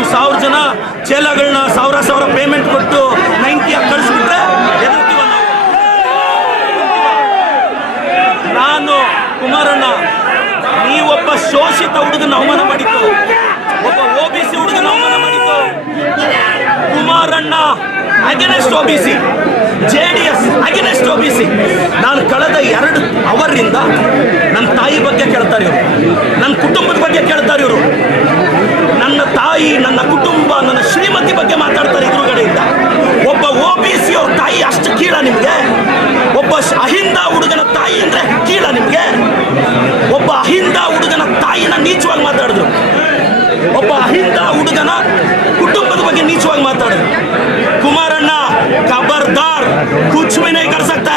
ನೀವು 1000 ಜನ ಚೇಲಗಳನ್ನ ಸಾವಿರ ಪೇಮೆಂಟ್ ಕೊಟ್ಟು 90 ಕಳಿಸ್ಬಿಟ್ರೆ ಎದುರ್ತೀವ ನಾನು ಕುಮಾರಣ್ಣ, ನೀವೊಬ್ಬ ಶೋಷಿತ ಹುಡುಗನ ಅವಮಾನ ಮಾಡಿತ್ತು, ಒಬ್ಬ OBC ಹುಡುಗನ ಅವಮಾನ ಮಾಡಿತ್ತು. ಕುಮಾರಣ್ಣ against OBC, JDS against OBC. ನಾನು ಕಳೆದ 2 ಅವರಿಂದ ನನ್ನ ತಾಯಿ ಬಗ್ಗೆ ಕೇಳ್ತಾರೆ ಇವರು, ನನ್ನ ಕುಟುಂಬದ ಬಗ್ಗೆ ಕೇಳ್ತಾರೆ ಇವರು, ನನ್ನ ತಾಯಿ, ನನ್ನ ಕುಟುಂಬ, ನನ್ನ ಶ್ರೀಮತಿ ಬಗ್ಗೆ ಮಾತಾಡ್ತಾರೆ ಎದುರುಗಡೆಯಿಂದ. ಒಬ್ಬ OBC ಅವ್ರ ತಾಯಿ ಅಷ್ಟು ಕೀಳ ನಿಮಗೆ? ಒಬ್ಬ ಅಹಿಂದ ಹುಡುಗನ ತಾಯಿ ಅಂದ್ರೆ ಕೀಳ ನಿಮಗೆ? ಒಬ್ಬ ಅಹಿಂದ ಹುಡುಗನ ತಾಯಿನ ನೀಚವಾಗಿ ಮಾತಾಡಿದ್ರು, ಒಬ್ಬ ಅಹಿಂದ ಹುಡುಗನ ಕುಟುಂಬದ ಬಗ್ಗೆ ನೀಚವಾಗಿ ಮಾತಾಡಿದ್ರು. ಕುಮಾರಣ್ಣ, ಖಬರ್ದಾರ್, ಕುಚ್ ಭಿ ನಹೀ ಕರ್ ಸಕ್ತಾ.